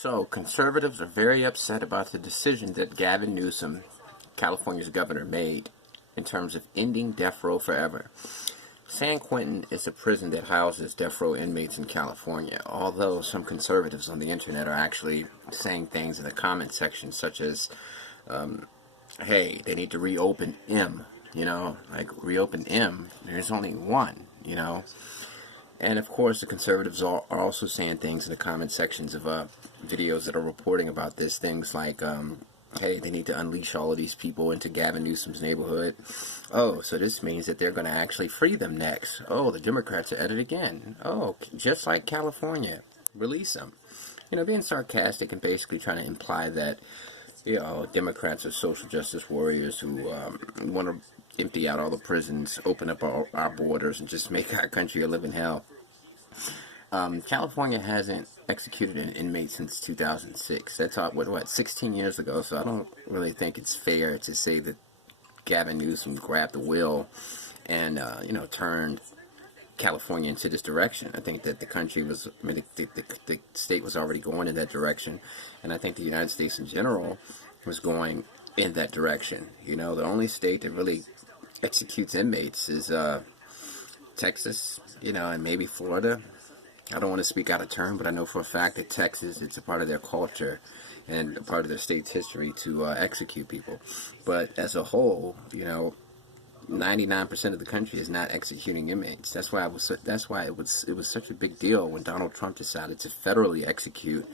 So, conservatives are very upset about the decision that Gavin Newsom, California's governor, made in terms of ending death row forever. San Quentin is a prison that houses death row inmates in California, although some conservatives on the internet are actually saying things in the comment section such as, hey, they need to reopen M, like reopen M, there's only one, And of course, the conservatives are also saying things in the comment sections of videos that are reporting about this. Things like, hey, they need to unleash all of these people into Gavin Newsom's neighborhood. Oh, so this means that they're going to actually free them next. Oh, the Democrats are at it again. Oh, just like California, release them. Being sarcastic and basically trying to imply that, Democrats are social justice warriors who want to empty out all the prisons, open up our borders, and just make our country a living hell. California hasn't executed an inmate since 2006. That's what 16 years ago. So I don't really think it's fair to say that Gavin Newsom grabbed the wheel and turned California into this direction. I think that the country was, the state was already going in that direction, and I think the United States in general was going in that direction. The only state that really executes inmates is Texas, and maybe Florida. I don't want to speak out of turn, but I know for a fact that Texas, it's a part of their culture and a part of their state's history to execute people. But as a whole, 99% of the country is not executing inmates. That's why it was such a big deal when Donald Trump decided to federally execute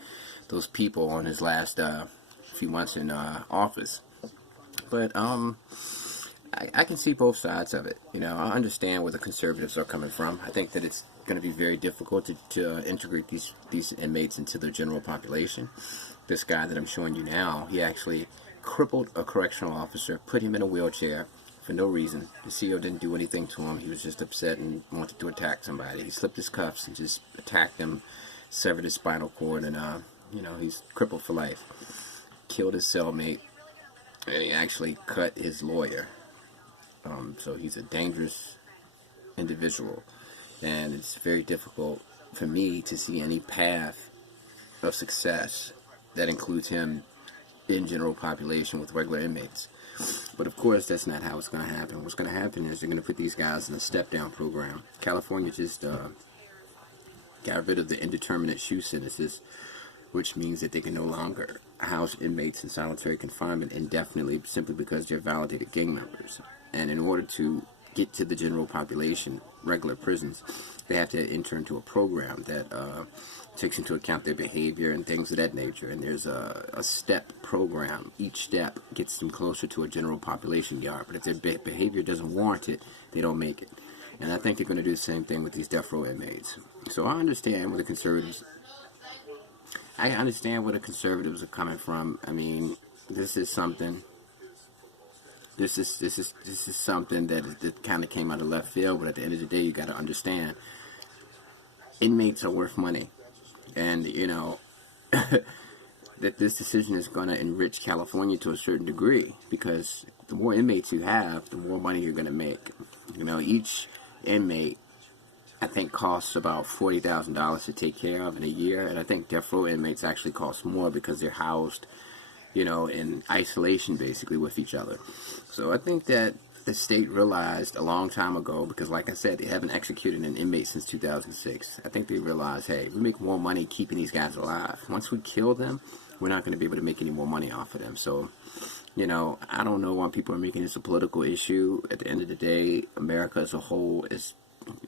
those people on his last few months in office. But I can see both sides of it. I understand where the conservatives are coming from. I think that it's going to be very difficult to integrate these inmates into the general population. This guy that I'm showing you now, he actually crippled a correctional officer, put him in a wheelchair for no reason. The CO didn't do anything to him. He was just upset and wanted to attack somebody. He slipped his cuffs and just attacked him, severed his spinal cord, and he's crippled for life. Killed his cellmate, and he actually cut his lawyer. So he's a dangerous individual, and it's very difficult for me to see any path of success that includes him in general population with regular inmates. But of course, that's not how it's going to happen. What's going to happen is they're going to put these guys in a step-down program. California just got rid of the indeterminate shoe sentences, which means that they can no longer house inmates in solitary confinement indefinitely simply because they're validated gang members. And in order to get to the general population, regular prisons, they have to enter into a program that takes into account their behavior and things of that nature. And there's a step program. Each step gets them closer to a general population yard. But if their behavior doesn't warrant it, they don't make it. And I think they're going to do the same thing with these death row inmates. So I understand where the conservatives are coming from. I mean, this is something that kind of came out of left field, but at the end of the day, you got to understand, inmates are worth money, and that this decision is going to enrich California to a certain degree, because the more inmates you have, the more money you're going to make. Each inmate, I think, costs about $40,000 to take care of in a year, and I think death row inmates actually cost more because they're housed in isolation basically with each other. So I think that the state realized a long time ago, because like I said, they haven't executed an inmate since 2006. I think they realized, hey, we make more money keeping these guys alive. Once we kill them, we're not going to be able to make any more money off of them. So, I don't know why people are making this a political issue. At the end of the day, America as a whole is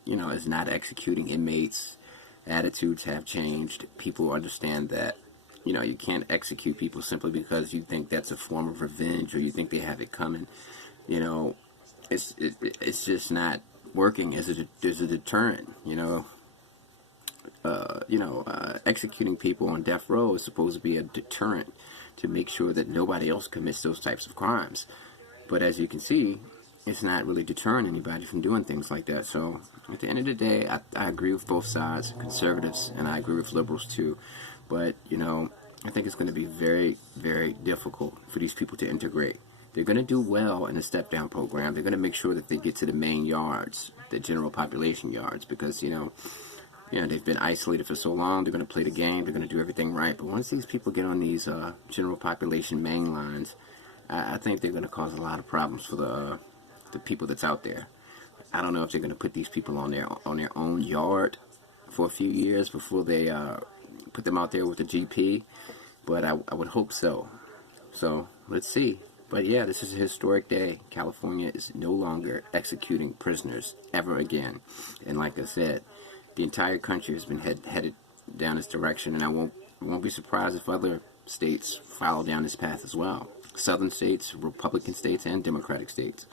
not executing inmates. Attitudes have changed. People understand that you can't execute people simply because you think that's a form of revenge or you think they have it coming. It's just not working as a deterrent. Executing people on death row is supposed to be a deterrent to make sure that nobody else commits those types of crimes. But as you can see, it's not really deterring anybody from doing things like that. So at the end of the day, I agree with both sides, conservatives, and I agree with liberals too. But, I think it's going to be very, very difficult for these people to integrate. They're going to do well in the step-down program. They're going to make sure that they get to the main yards, the general population yards, because, You know, they've been isolated for so long. They're going to play the game. They're going to do everything right. But once these people get on these general population main lines, I think they're going to cause a lot of problems for the people that's out there. I don't know if they're going to put these people on their own yard for a few years before they put them out there with the GP, but I would hope so. So let's see. But yeah, this is a historic day. California is no longer executing prisoners ever again. And like I said, the entire country has been headed down this direction, and I won't be surprised if other states follow down this path as well. Southern states, Republican states, and Democratic states.